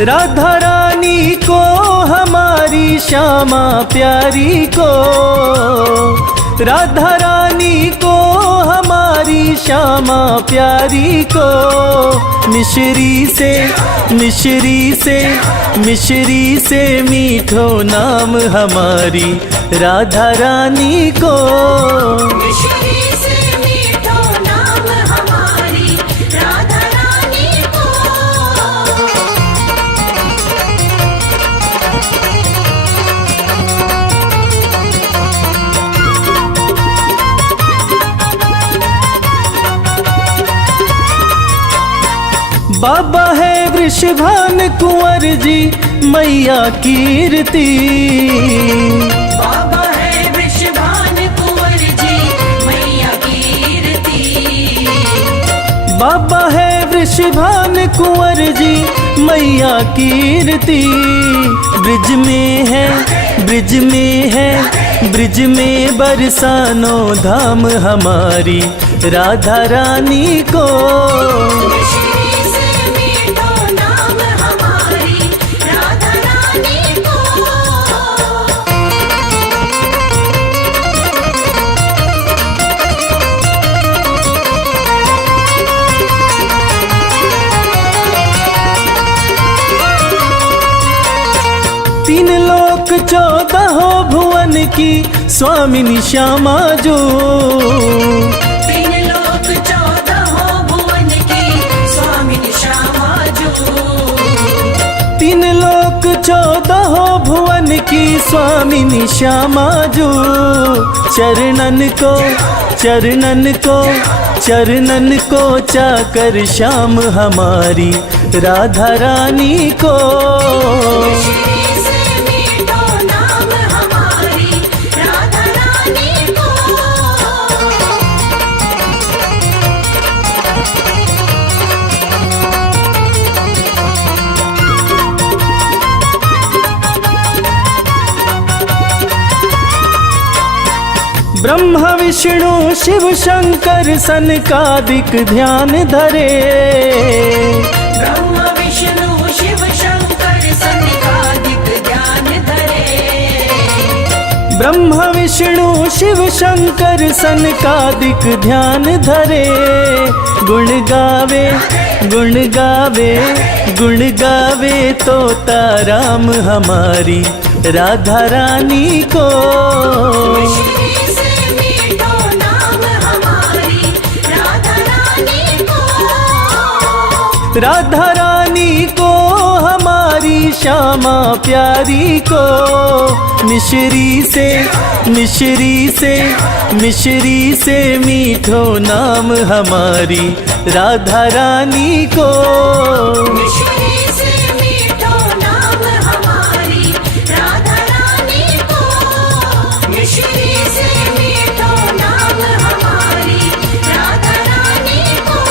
राधा रानी को हमारी श्यामा प्यारी को, राधा रानी को हमारी श्यामा प्यारी को, मिश्री से मिश्री से मिश्री से मीठो नाम हमारी राधा रानी को। मिश्री से मीठो नाम हमारी राधा रानी को। बाबा है वृषभान कुंवर जी मैया कीर्ति, बाबा है वृषभान कुंवर जी मैया कीर्ति। बाबा है वृषभान कुंवर जी मैया कीर्ति। ब्रिज में है ब्रिज में है ब्रिज में बरसानो धाम हमारी राधा रानी को। मिश्री से मीठो नाम हमारी राधा रानी को। तीन लोक 14 भुवन की स्वामिनी श्यामा जो, तीन लोक 14 भुवन की स्वामिनी श्यामा जो। तीन लोक 14 भुवन की स्वामिनी श्यामा जो। चरणन को चरणन को चरणन को चाकर श्याम हमारी राधा रानी को। मिश्री से मीठो नाम हमारी राधा रानी को। ब्रह्मा विष्णु शिव शंकर सनकादिक ध्यान धरे। ब्रह्मा विष्णु शिव शंकर सनकादिक ध्यान धरे। ब्रह्मा विष्णु शिव शंकर सनकादिक ध्यान धरे। गुण गावे गुण गावे गुण गावे तोता राम हमारी राधा रानी को। मिश्री से मीठो नाम हमारी राधा रानी को। राधा रानी को हमारी श्यामा प्यारी को। मिश्री से मिश्री से मिश्री से मीठो नाम हमारी राधा रानी को। मिश्री से मीठो नाम हमारी राधा रानी को। मिश्री से मीठो नाम हमारी राधा रानी को।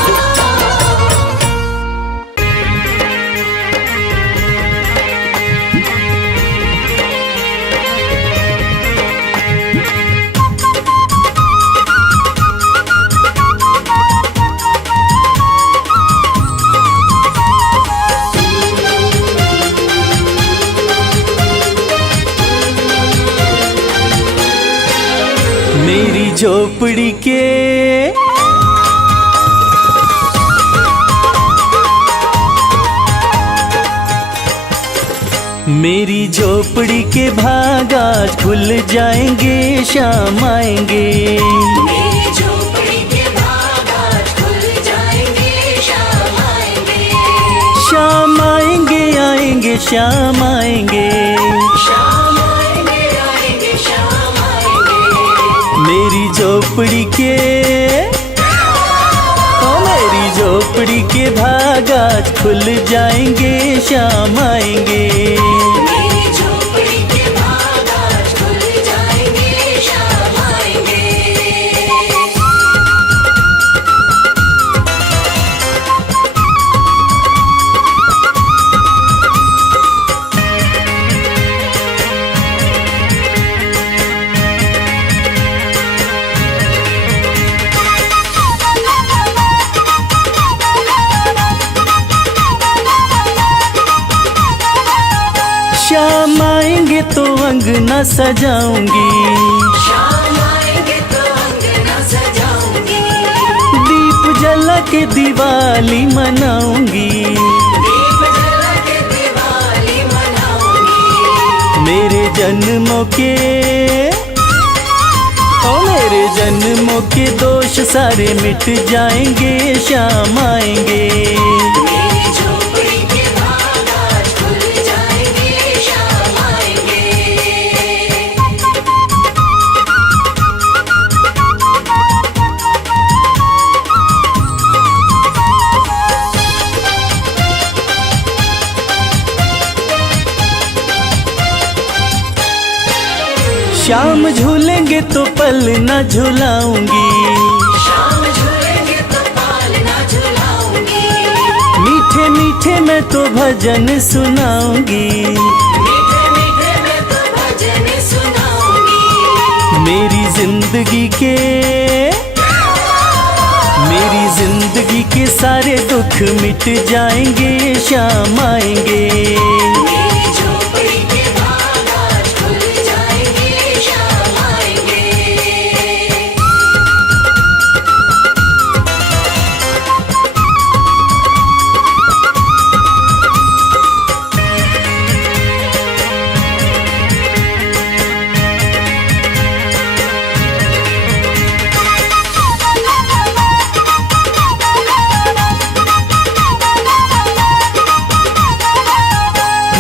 मेरी झोपड़ी के मेरी झोपड़ी के भाग आज खुल जाएंगे शाम आएंगे। मेरी झोपड़ी के भाग आज खुल जाएंगे शाम आएंगे। शाम आएंगे आएंगे शाम आएंगे। शाम आएंगे आएंगे शाम आएंगे। मेरी झोपड़ी के ओ मेरी झोपड़ी के भाग आज खुल जाएंगे शाम आएंगे। मेरी झोपड़ी के भाग आज खुल जाएंगे शाम आएंगे। अंगना सजाऊंगी, शाम आएंगे तो अंगना सजाऊंगी, दीप जला के दिवाली मनाऊंगी, दीप जला के दिवाली मनाऊंगी। मेरे जन्मों के मेरे जन्मों के दोष सारे मिट जाएंगे, शाम आएंगे। मेरी झोपड़ी के भाग आज खुल जाएंगे, शाम आएंगे। शाम झूलेंगे तो पल न झुलाऊंगी, शाम झूलेंगे तो पाल ना झुलाऊंगी, मीठे मीठे मैं तो भजन सुनाऊंगी, मीठे मीठे मैं तो भजन सुनाऊंगी। मेरी जिंदगी के सारे दुख मिट जाएंगे, शाम आएंगे। मेरी झोपड़ी के भाग आज खुल जाएंगे, शाम आएंगे।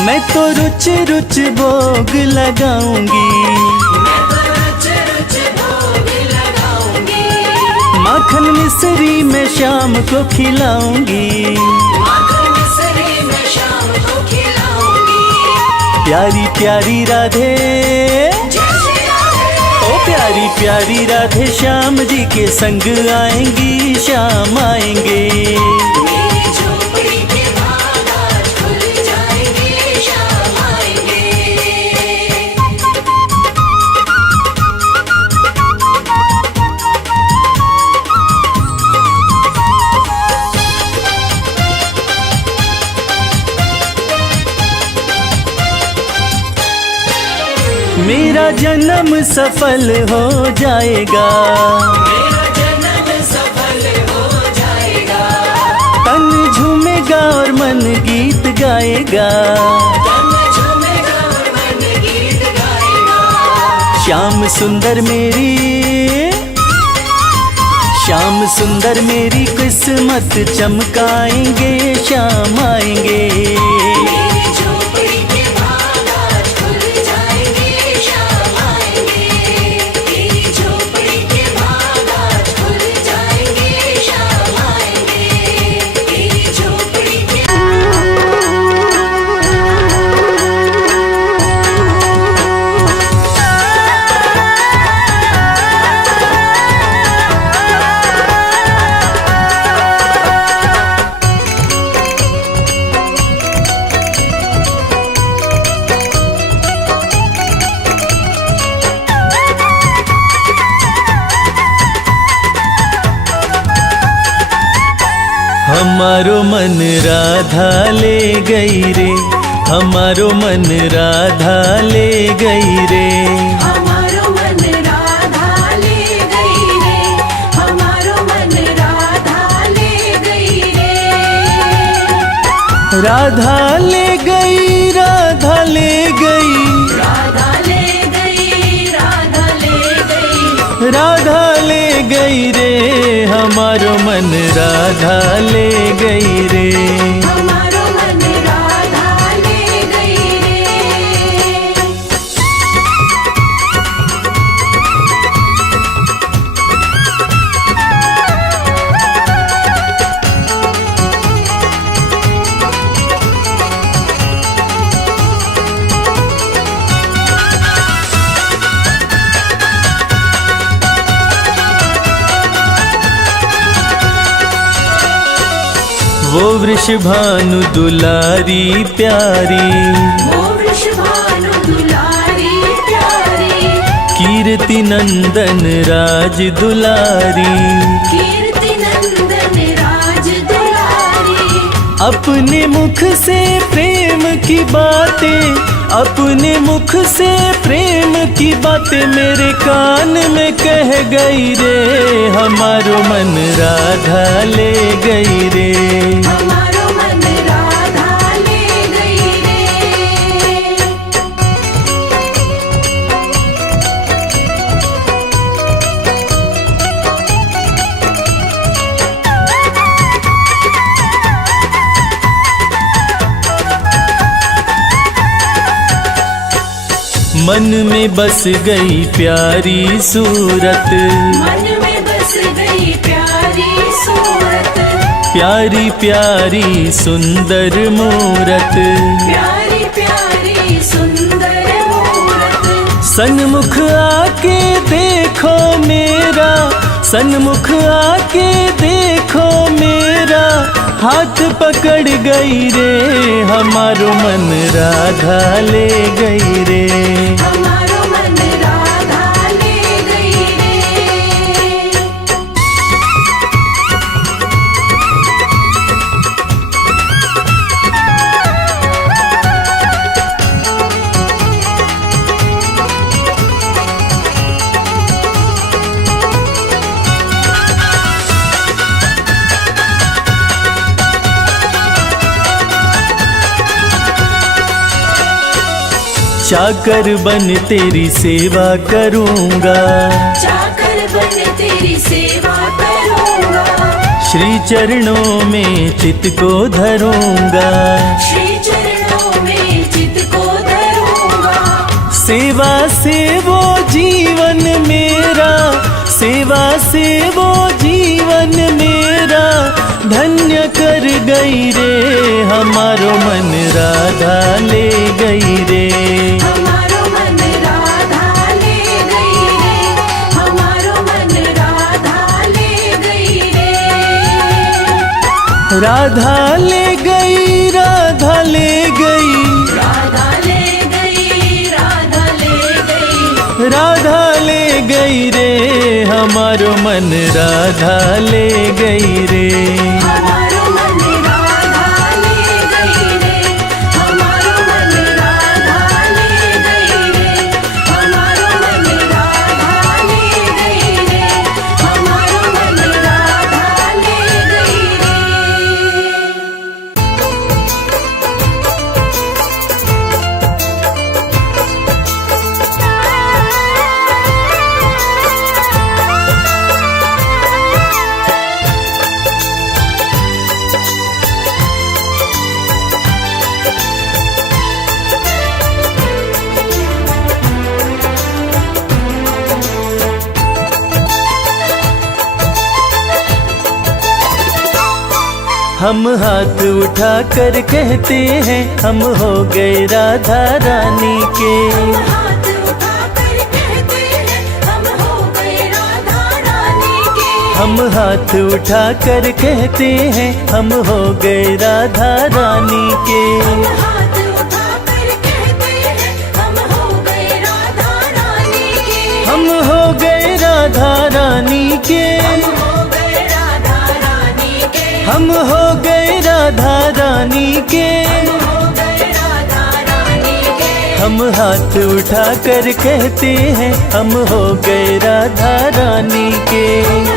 मैं तो रुच रुच भोग लगाऊंगी, मैं तो रुच रुच भोग लगाऊंगी, माखन मिश्री मैं शाम को खिलाऊंगी, माखन मिश्री मैं शाम को खिलाऊंगी। प्यारी प्यारी राधे, जय श्री राधे। ओ प्यारी प्यारी राधे श्याम जी के संग आएंगी, शाम आएंगे। मेरी झोपड़ी के भाग आज खुल जाएंगे, शाम आएंगे। मेरा जन्म सफल हो जाएगा, मेरा जन्म सफल हो जाएगा, तन झूमेगा और मन गीत गाएगा, तन झूमेगा और मन गीत गाएगा। श्याम सुंदर मेरी किस्मत चमकाएंगे, शाम आएंगे। मेरी झोपड़ी के भाग आज खुल जाएंगे, शाम आएंगे। मेरी झोपड़ी के भाग आज खुल जाएंगे, शाम आएंगे। मेरी झोपड़ी के हमारो मन राधा ले गई रे, हमारो मन राधा ले गई रे, हमारो मन राधा ले गई रे, हमारो मन राधा ले गई रे। राधा ले गई, राधा ले गई, राधा ले गई, राधा ले गई, राधा ले गई रे, हमारो मन राधा ले गई रे। हमारो मन राधा ले गई रे। वो वृषभानु दुलारी प्यारी, वो वृषभानु दुलारी प्यारी, कीर्ति नंदन राज दुलारी, कीर्ति नंदन राज दुलारी। अपने मुख से प्रेम की बातें अपने मुख से प्रेम की बातें मेरे कान में कह गई रे, हमारो मन राधा ले गई रे। हमारो मन राधा ले गई रे। मन में बस गई प्यारी सूरत, मन में बस गई प्यारी सूरत, प्यारी प्यारी सुंदर मूरत, प्यारी प्यारी सुंदर मूरत। सन्मुख आके देखो मेरा, सन्मुख आके देखो मेरा, हाथ पकड़ गई रे, हमारो मन राधा ले गई रे। हमारो मन राधा ले गई रे। चाकर बन तेरी सेवा करूँगा, चाकर बन तेरी सेवा करूँगा, श्री चरणों में चित को धरूँगा, श्री चरणों में चित को धरूँगा। सेवा से वो जीवन मेरा, सेवा से वो जीवन मेरा, धन्य कर गई रे, हमारो मन राधा ले गई रे। हमारो मन राधा ले गई रे, हमारो मन राधा ले गई रे। राधा ले गई, राधा ले गई, राधा ले गई, राधा ले गई, राधा ले गई रे, हमारो मन राधा ले गई रे। हमारो मन राधा ले गई रे, हमारो मन राधा ले गई रे, हमारो मन राधा ले गई रे, हमारो मन राधा ले गई रे। हम हाथ उठा कर कहते हैं, हम हो गए राधा रानी के। हाथ उठाकर कहते हैं, हम हो गए राधा रानी के। हम हाथ उठा कर कहते हैं, हम हो गए राधा रानी के। हाथ उठाकर कहते हैं, हम हो गए राधा रानी के। हम हो गए राधा रानी के, हो गए राधा रानी के, हम हो गए राधा रानी के। हो गए राधा रानी के। हम हाथ उठा कर कहते हैं, हम हो गए राधा रानी के।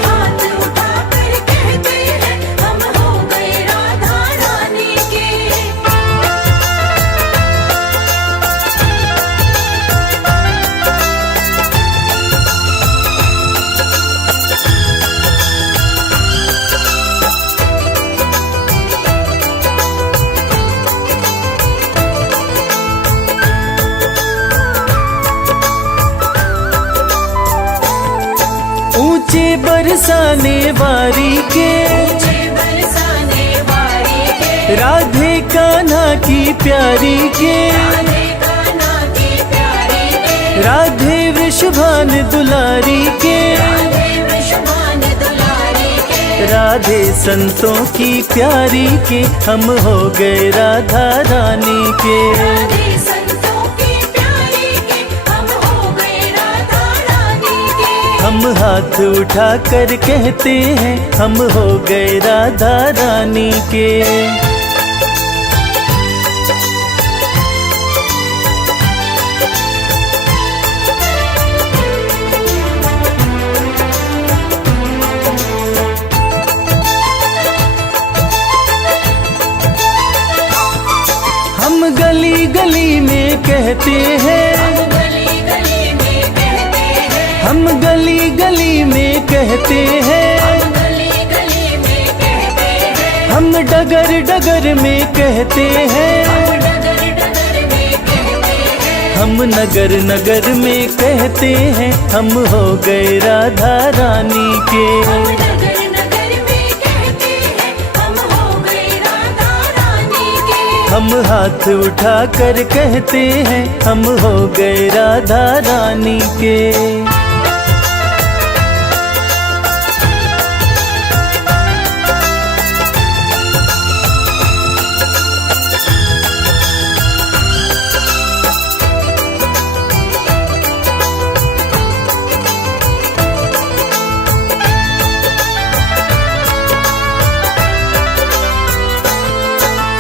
हाथ उठाकर कहते हैं, हम हो गए राधा रानी के। ऊंचे बरसाने वारी के, मुझे बरसाने वाली के, राधे कान्हा की प्यारी के। राधे कान्हा की प्यारी के, राधे वृषभान दुलारी के, राधे वृषभान दुलारी के। राधे संतों की प्यारी के, हम हो गए राधा रानी के। राधे संतों की प्यारी के, हम हो गए राधा रानी के। हम हाथ उठा कर कहते हैं, हम हो गए राधा रानी के। गली गली में कहते हैं, गली गली में कहते हैं, हम गली गली में कहते हैं, गली गली में कहते हैं, हम डगर डगर में कहते हैं, डगर डगर में कहते हैं, हम नगर नगर में कहते हैं, हम हो गए राधा रानी के। नगर नगर में कहते हैं, हम हो गए राधा रानी के। हम हाथ उठा कर कहते हैं, हम हो गए राधा रानी के।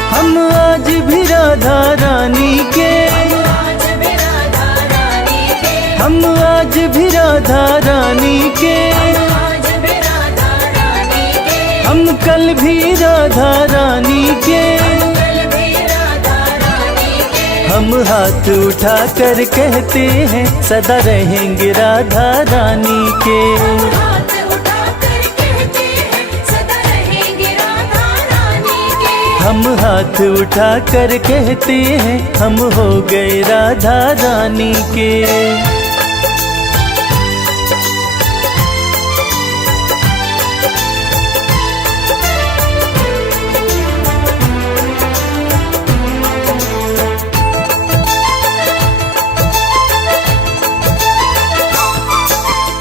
हम आज भी राधा रानी के, आज भी राधा रानी के, हम आज भी राधा रानी के, आज भी राधा रानी के, हम कल भी राधा रानी के। कल भी राधा रानी के। हम हाथ उठा कर कहते हैं, सदा रहेंगे राधा रानी के। हाथ उठाकर कहते हैं, सदा रहेंगे राधा रानी के। हम हाथ उठा कर कहते हैं, हम हो गए राधा रानी के।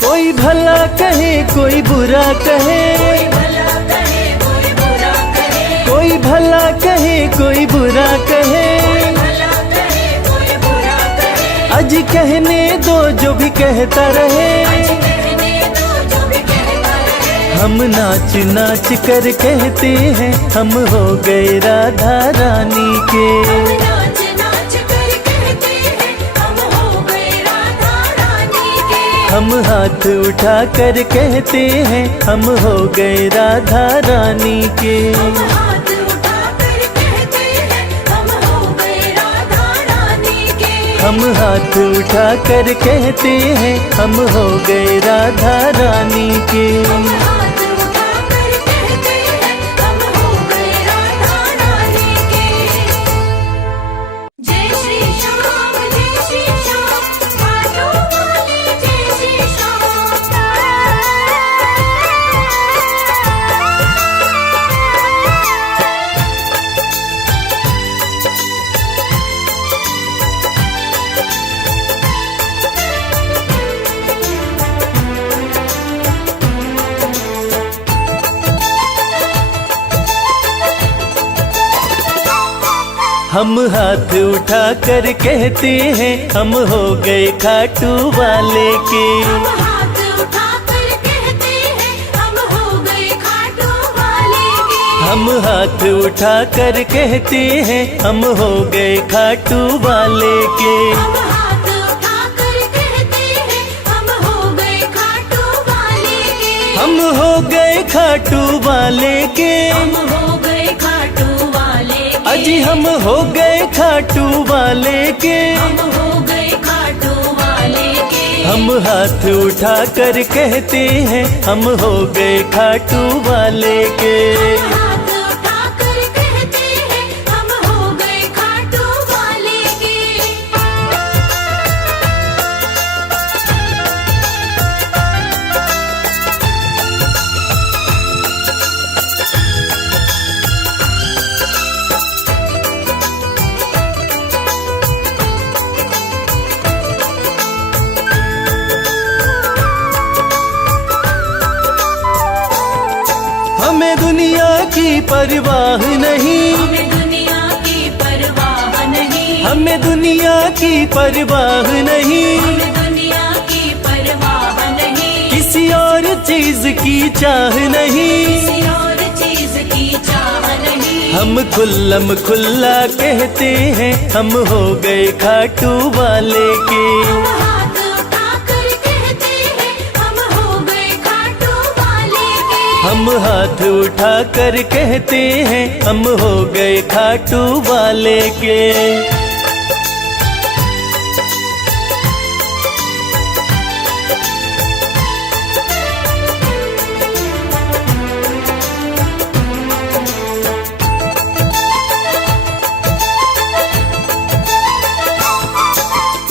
कोई भला कहे कोई बुरा कहे, भला कहे कोई बुरा कहे, कोई भला कहे कोई बुरा कहे, भला कहे कोई बुरा कहे, आज कहने दो जो भी कहता रहे। कहने दो जो भी कहता रहे। हम नाच नाच कर कहते हैं, हम हो गए राधा रानी के। नाच नाच कर कहते हैं, हम हो गए राधा रानी के। हम हाथ उठा कर कहते हैं, हम हो गए राधा रानी के। हाथ उठाकर कहते हैं, हम हो गए राधा रानी के। हम हाथ उठा कर कहते हैं, हम हो गए राधा रानी के। हाथ उठाकर कहते हैं, हम हो गए राधा रानी के। जय श्री श्याम कांटों वाले जय श्री श्याम। हम हाथ उठा कर कहते हैं, हम हो गए खाटू वाले के। हम हाथ उठाकर कहते हैं, हम हो गए खाटू वाले के। हम हाथ उठा कर कहते हैं, हम हो गए खाटू वाले के। हम हाथ उठाकर कहते हैं, हम हो गए खाटू वाले के। हम हो गए खाटू वाले के। हम हो गए खाटू वाले के। अजी हम हो गए खाटू वाले के। हम हो गए खाटू वाले के। हम हाथ उठा कर कहते हैं, हम हो गए खाटू वाले के। हाथ उठाकर कहते हैं, हम हो गए खाटू वाले के। हमें दुनिया की परवाह नहीं, हमें दुनिया की परवाह नहीं। हमें दुनिया की परवाह नहीं, हमें दुनिया की परवाह नहीं। किसी और चीज की चाह नहीं। किसी और चीज की चाह नहीं। हम खुल्लम खुल्ला कहते हैं, हम हो गए खाटू वाले के। हम हाथ उठाकर कहते हैं, हम हो गए खाटू वाले के। हम हम हाथ उठा कर कहते हैं हम हो गए खाटू वाले के।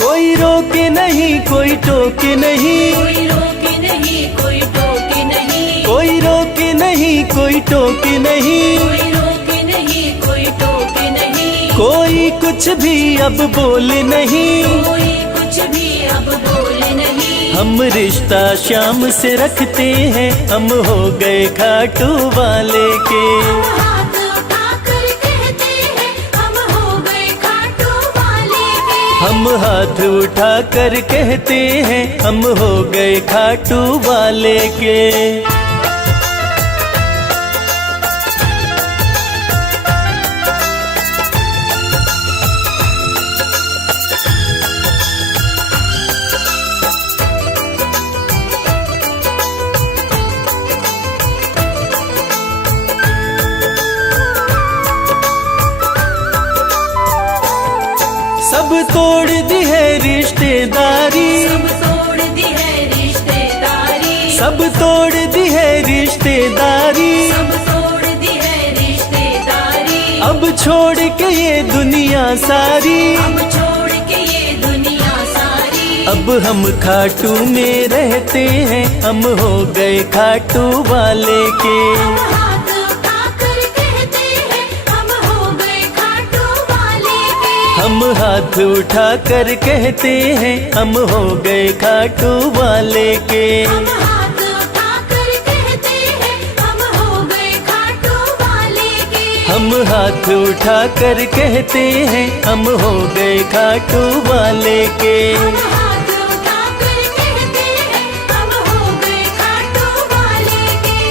कोई रोके नहीं कोई टोके नहीं, कोई रोके नहीं कोई टोके नहीं, कोई रोके नहीं कोई टोके नहीं, कोई रोके नहीं कोई टोके नहीं, कोई कुछ भी अब बोले नहीं, कोई कुछ भी अब बोले नहीं। हम रिश्ता शाम से रखते हैं हम हो गए खाटू वाले के। हाथ उठाकर कहते हैं हम हो गए खाटू वाले के। हम हाथ उठा कर कहते हैं हम हो गए खाटू वाले के। सब तोड़ दी है रिश्तेदारी, सब तोड़ दी है रिश्तेदारी, सब तोड़ दी है रिश्तेदारी, सब तोड़ दी है रिश्तेदारी। अब छोड़ के ये दुनिया सारी, अब छोड़ के ये दुनिया सारी। अब हम खाटू में रहते हैं हम हो गए खाटू वाले के। हम हाथ उठाकर कहते हैं हम हो गए खाटू वाले के। हम हाथ उठा कर कहते हैं हम हो गए खाटू वाले के। हम हाथ उठाकर कहते हैं हम हो गए खाटू वाले के। हम हाथ उठा कर कहते हैं हम हो गए खाटू वाले के। हम हाथ उठाकर कहते हैं हम हो गए खाटू वाले के।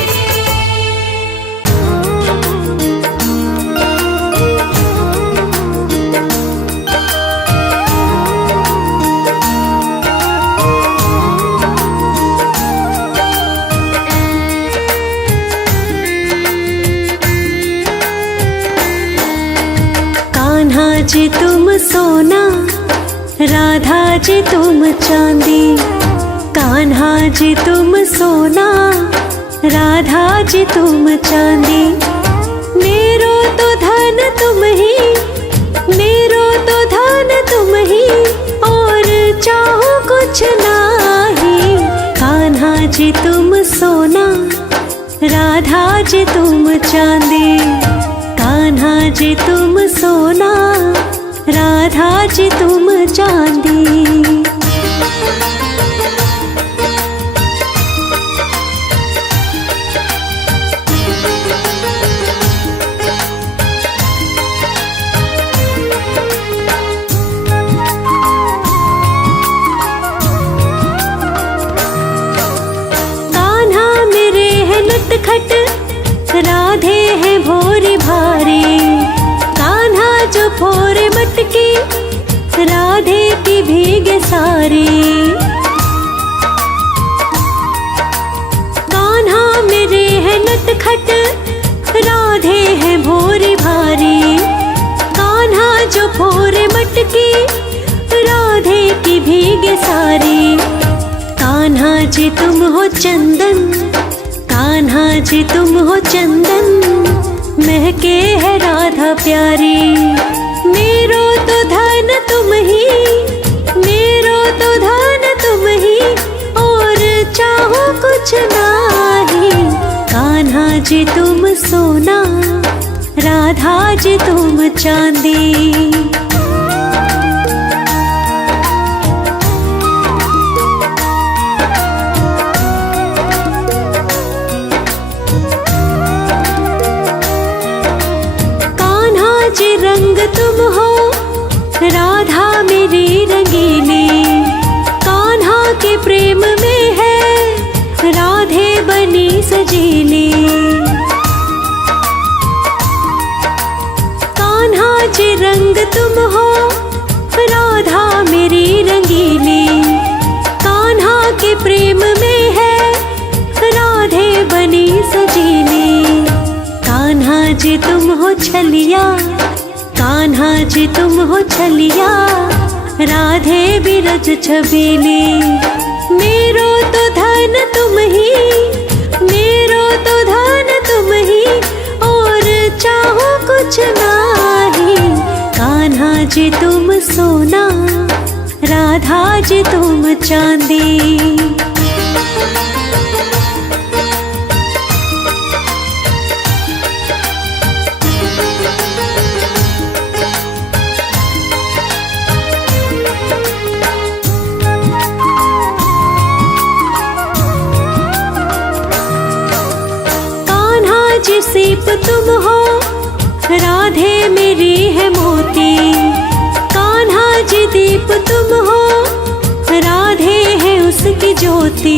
कान्हा जी तुम सोना, राधा जी तुम चांदी। कान्हा जी तुम सोना, राधा जी तुम चांदी। मेरो तो धन तुम ही, मेरो तो धन तुम ही, और चाहो कुछ नाही। कान्हा जी तुम सोना, राधा जी तुम चांदी। कान्हा जी तुम सोना, राधा जी तुम चांदी। कान्हा मेरे है नटखट, राधे है भोरी भारी। कान्हा जो फोरे मटकी, राधे की भीगे सारी। कान्हा मेरे है नटखट, राधे है भोरी भारी। कान्हा जो फोरे मटकी, राधे की भीगे सारी। कान्हा जी तुम हो चंदन, कान्हा जी तुम हो चंदन, महके है राधा प्यारी। मेरो तो धन तुम ही, मेरो तो धन तुम ही, और चाहो कुछ नाही। कान्हा जी तुम सोना, राधा जी तुम चांदी। जी रंग तुम हो, राधा मेरी रंगीली। कान्हा के प्रेम में है, राधे बनी सजीली। कान्हा जी रंग तुम हो, राधा मेरी रंगीली। कान्हा के प्रेम में है, राधे बनी सजीली। जी तुम हो छलिया, कान्हा जी तुम हो छलिया, राधे बिरज छबीली। मेरो तो धन तुम ही, मेरो तो धन तुम ही, और चाहो कुछ नाही। कान्हा जी तुम सोना, राधा जी तुम चांदी। जी सीप तुम हो, राधे मेरी है मोती। कान्हा जी दीप तुम हो, राधे है उसकी ज्योति।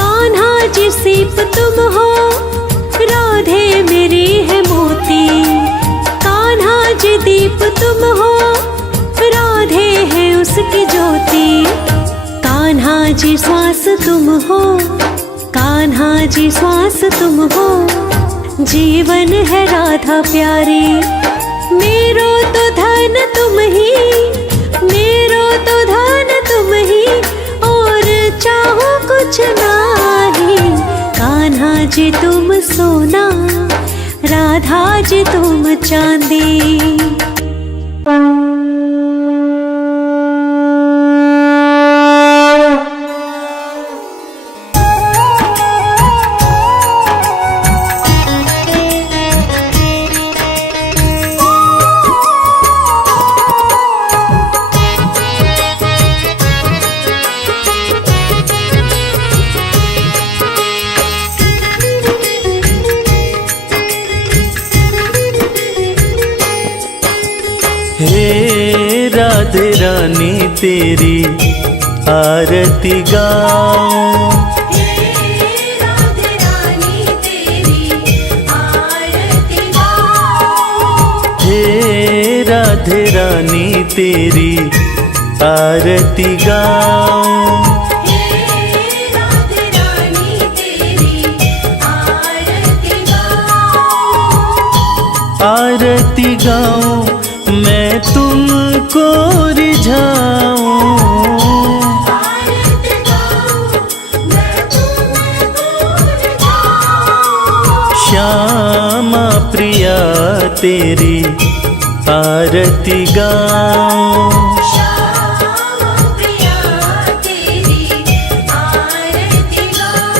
कान्हा जी सीप तुम हो, राधे मेरी है मोती। कान्हा जी दीप तुम हो, राधे है उसकी ज्योति। कान्हा जी श्वास तुम हो, कान्हा जी श्वास तुम हो, जीवन है राधा प्यारी। मेरो तो धन तुम ही, मेरो तो धन तुम ही, और चाहो कुछ नाही। कान्हा जी तुम सोना, राधा जी तुम चांदी। हे राधे रानी तेरी आरती गाऊं। हे राधे रानी तेरी आरती गाऊं। हे राधे रानी तेरी आरती गाऊं। हे राधे रानी तेरी आरती गाऊं। आरती गाऊं मैं तुमको रिझाऊं। आरती गाऊं मैं तुमको रिझाऊं। श्यामा प्रिया तेरी आरती गाऊं। श्यामा प्रिया तेरी आरती गाऊं।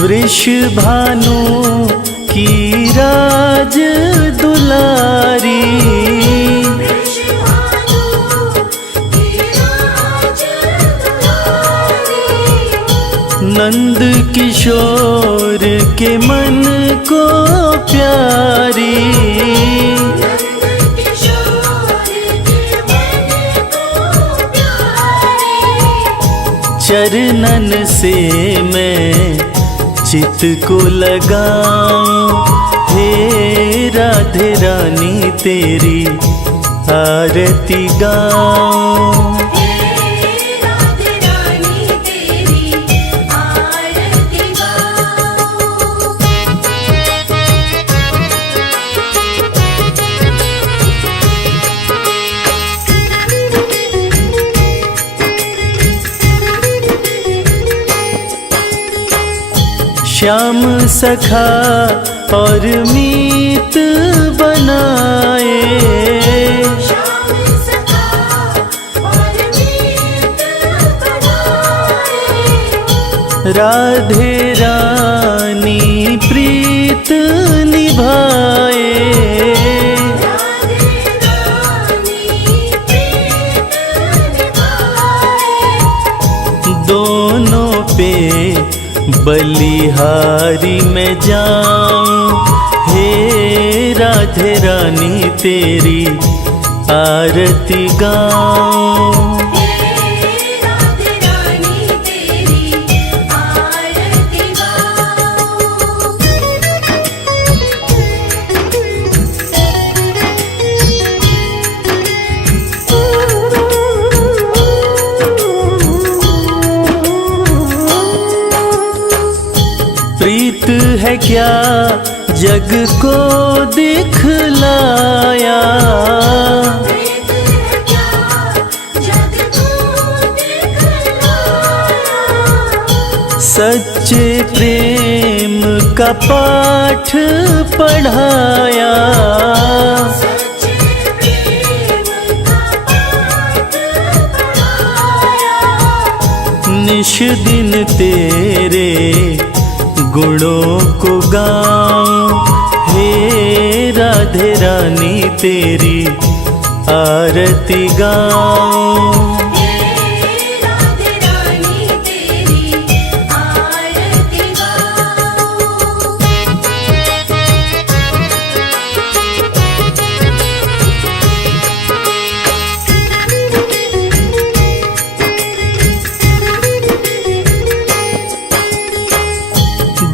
वृषभानु की राज दुलारी। वृषभानु की राज दुलारी। नंद किशोर के मन को प्यारी। नंद किशोर के मन को प्यारी। चरणन से मैं चित को लगाऊं। हे राधे रानी तेरी आरती गाऊं। हे राधे रानी तेरी आरती गाऊं। श्याम सखा और मीत बनाए। श्याम सखा और मीत बनाए। राधे रानी प्रीत निभाए। राधे रानी प्रीत निभाए। दोनों पे बलिहारी में जाऊं। हे राधे रानी तेरी आरती गाऊं। हे राधे रानी तेरी आरती गाऊं। है क्या जग को दिखलाया, वेद है क्या जग को दिखलाया, सच्चे प्रेम का पाठ पढ़ाया, सच्चे प्रेम का पाठ पढ़ाया, निश दिन तेरे गुणों को गाऊं, हे राधे रानी तेरी आरती गाऊं। हे राधे रानी तेरी आरती गाऊं।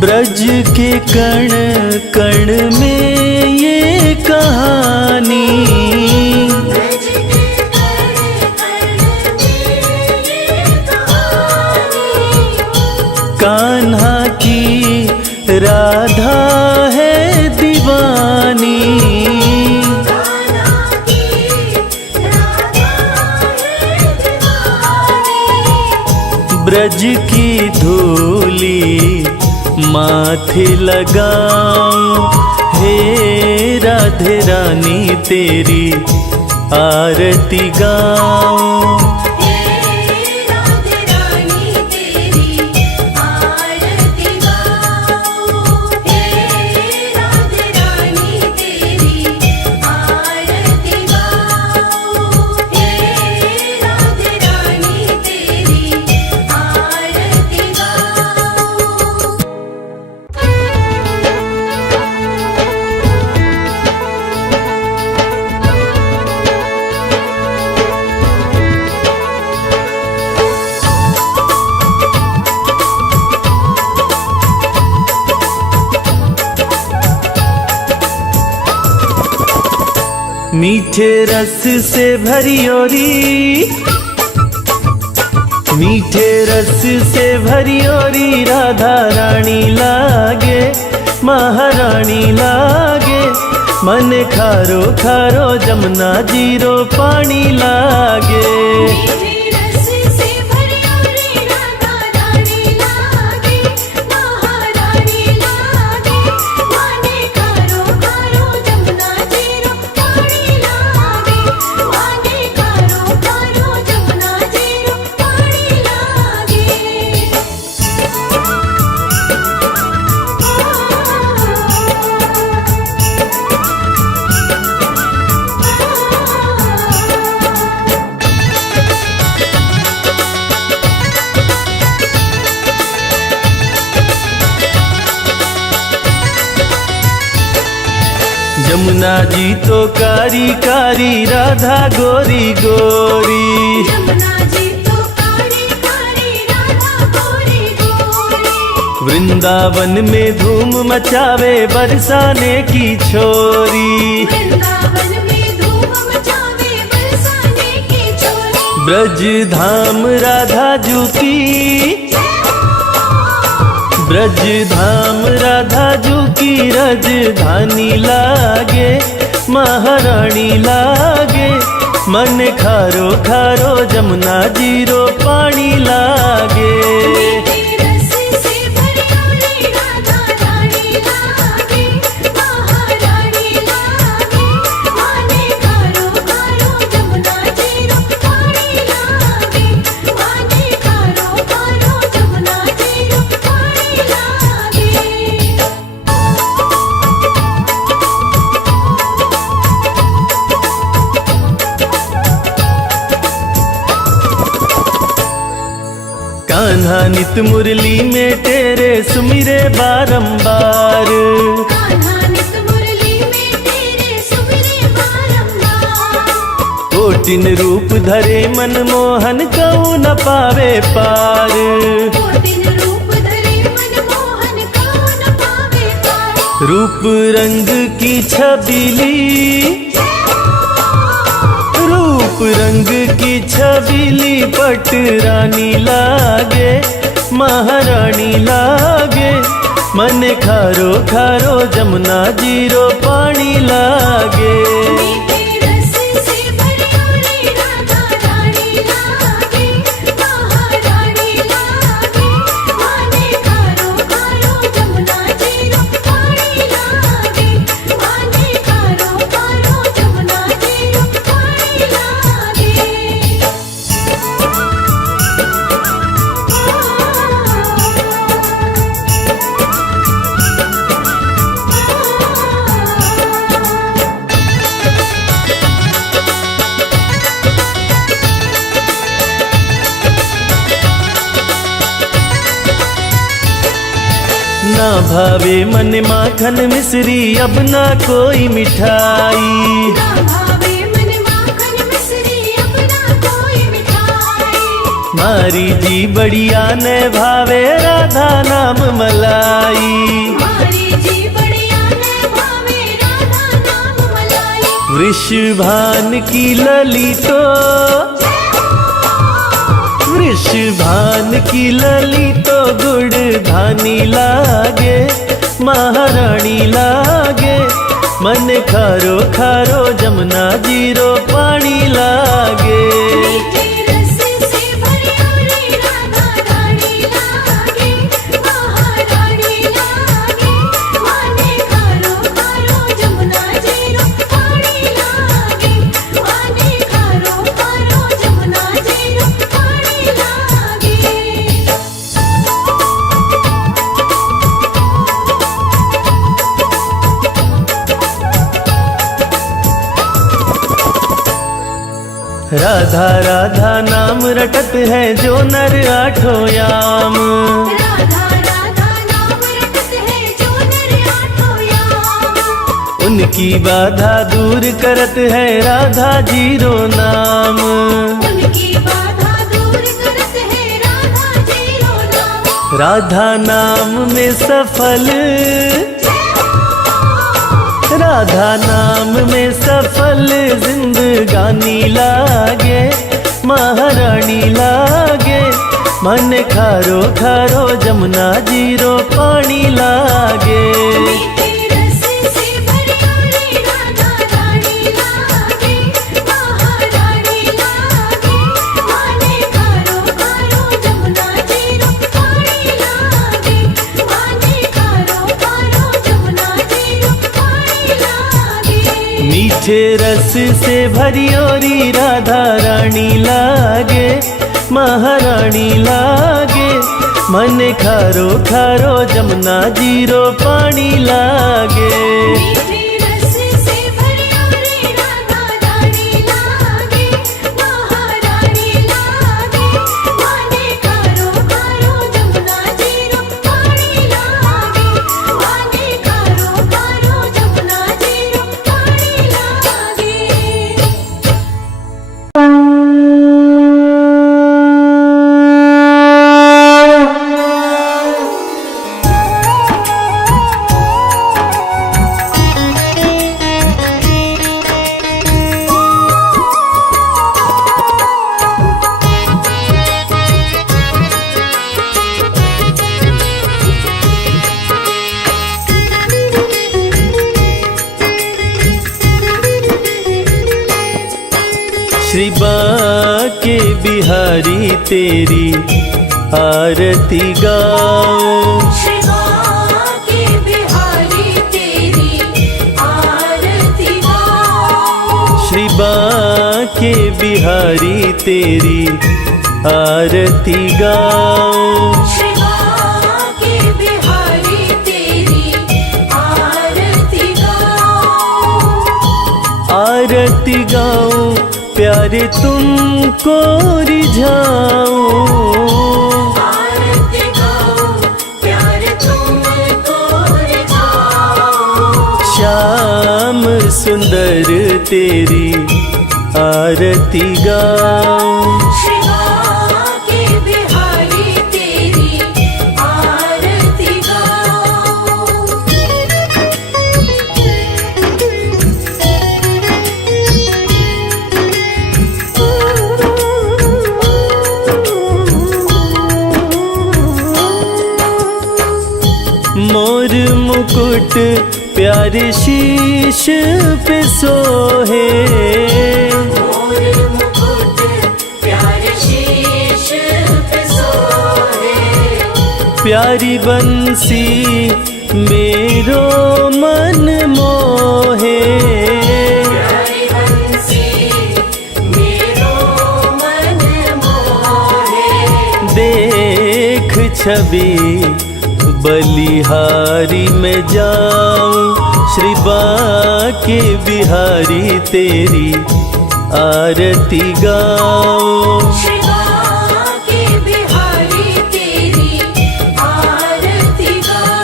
ब्रज के कण कण में ये कहानी, ब्रज के कण कण में ये कहानी, कान्हा की राधा है दीवानी, कान्हा की राधा है दीवानी, ब्रज की धूली माथे लगाऊं, हे राधे रानी तेरी आरती गाऊं। हे राधे रानी तेरी आरती गाऊं। हे राधे रानी तेरी आरती गाऊं। हे राधे रानी तेरी आरती गाऊं। मीठे रस से भरी ओरी, मीठे रस से भरी ओरी राधा रानी लागे, महारानी लागे, मन खारो खारो जमुना जीरो पानी लागे। मीठे रस से भरी ओरी राधा रानी लागे, महारानी लागे, माने खारो खारो जमुना जीरो पानी लागे, माने खारो खारो जमुना जीरो पानी लागे। जमुना जी तो कारी कारी राधा गोरी गोरी, जमुना जी तो कारी कारी राधा गोरी गोरी, वृंदावन में धूम मचावे बरसाने की छोरी। वृंदावन में धूम मचावे बरसाने की छोरी, ब्रज धाम राधा जू की, ब्रज धाम राधा जू की राजधानी लागे, महारानी लागे, मन खारो खारो जमुना जीरो पानी लागे। मीठे रस से भरी ओरी राधा रानी लागे, महारानी लागे, माने खारो खारो जमुना जीरो पानी लागे, माने खारो खारो जमुना जीरो पानी लागे। कान्हा नित मुरली में तेरे सुमिरे बारंबार, कान्हा नित मुरली में तेरे सुमिरे बारंबार, कोटिन रूप धरे मनमोहन कऊ न पावे पार। कोटिन रूप धरे मनमोहन कऊ न पावे पार, रूप रंग की छबीली, रूप रंग की छबीली पट रानी लागे, महारानी लागे, मन खारो खारो जमुना जीरो पानी लागे। मीठे रस से भरियोरी राधा रानी लागे, महारानी लागे। माने खारो खारो जमुना जीरो पानी लागे, माने खारो खारो जमुना जीरो पानी लागे। ना भावे मन माखन मिश्री अब ना कोई मिठाई। ना भावे मन माखन मिश्री अब ना कोई मिठाई। मारी जी बढ़िया ने भावे राधा नाम मलाई। मारी जी बढ़िया ने भावे राधा नाम मलाई। वृषभान की ललितो, वृषभान की ललितो गुड़ धानी लागे, महारानी लागे। मन खारो खारो जमुना जीरो पानी लागे। मीठे रस से भरियोरी राधा रानी लागे, महारानी लागे। माने खारो खारो जमुना जीरो पानी लागे, माने खारो खारो जमुना जीरो पानी लागे। राधा राधा नाम रटत है जो नर आठों याम। राधा राधा नाम रटत है जो नर आठों याम। उनकी बाधा दूर करत है राधा जीरो नाम। उनकी बाधा दूर करत है राधा जीरो नाम। राधा नाम में सफल, राधा नाम में सफल जिंदगानी लागे, महारानी लागे। मन खारो खारो जमुना जीरो पानी लागे। मीठे रस से भरियोरी राधा रानी लागे, महारानी लागे। माने खारो खारो जमुना जीरो पानी लागे, माने खारो खारो जमुना जीरो पानी लागे। मीठे रस से भरियोरी राधा रानी लागे, महारानी लागे। मन खारो खारो जमुना जीरो पानी लागे। मीठे रस से भरियोरी राधा रानी लागे, महारानी लागे। माने खारो खारो जमुना जीरो पानी लागे, माने खारो खारो जमुना जीरो पानी लागे। श्री बाके बिहारी तेरी आरती गाओ। श्री बाके बिहारी तेरी आरती गाओ। श्री बाके बिहारी तेरी आरती गाओ। श्री बाके बिहारी तेरी आरती गाओ। आरती गाओ प्यारे तुमको रिझाऊं। आरती गाओ प्यारे तुमको रिझाऊं। श्याम सुंदर तेरी आरती गाऊं। श्री बाके बिहारी तेरी आरती गाओ। मुकुट प्यारे शीश पे सोहे। मोर मुकुट प्यारे शीश पे सोहे। प्यारी बंसी मेरो मन मोहे। प्यारी बंसी मेरो मन मोहे। देख छवि बलिहारी में जाऊं, श्री बाके बिहारी तेरी आरती गाऊं। श्री बाके बिहारी तेरी आरती गाऊं।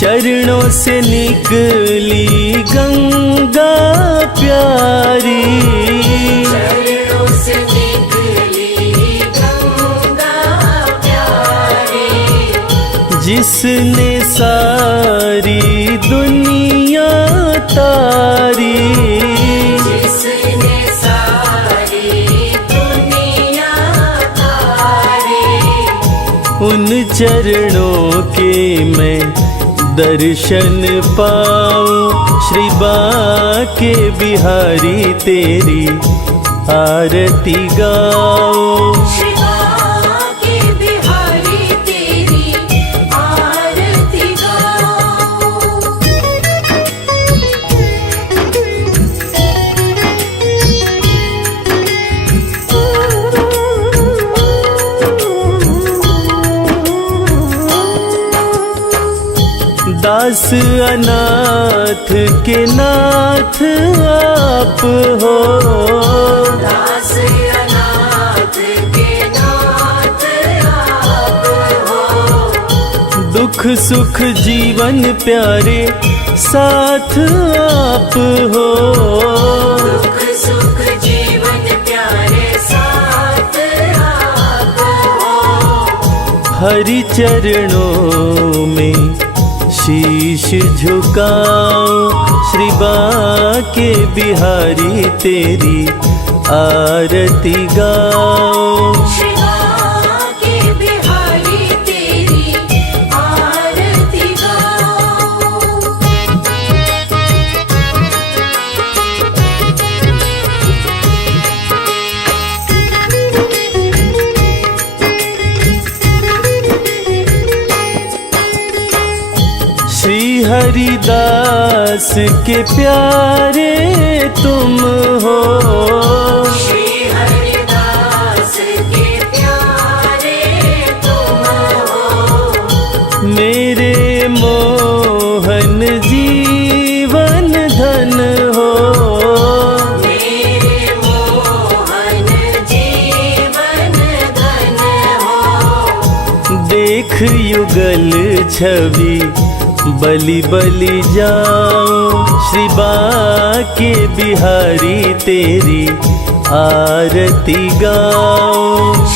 चरणों से निकली गंगा प्यारी। चरणों से निकली गंगा प्यारी। जिसने सारी दुनिया तारी। जिसने सारी दुनिया तारी। उन चरणों के मैं दर्शन पाऊं, श्री बाके बिहारी तेरी आरती गाऊं। श्री बाके बिहारी तेरी आरती गाऊं। दास अनाथ के नाथ आप हो। दास अनाथ के नाथ आप हो। दुख सुख जीवन प्यारे साथ आप हो। दुख सुख जीवन प्यारे साथ आप हो। हरि चरणों में शीश झुकाऊं, श्री बाके बिहारी तेरी आरती गाऊं। श्री बाके बिहारी तेरी आरती गाऊं। श्री हरिदास के प्यारे तुम हो। श्री हरिदास के प्यारे तुम हो। मेरे मोहन जीवन धन हो। मेरे मोहन जीवन धन हो। देख युगल छवि बलि बलि जाऊं, श्री बाके बिहारी तेरी आरती गाऊं।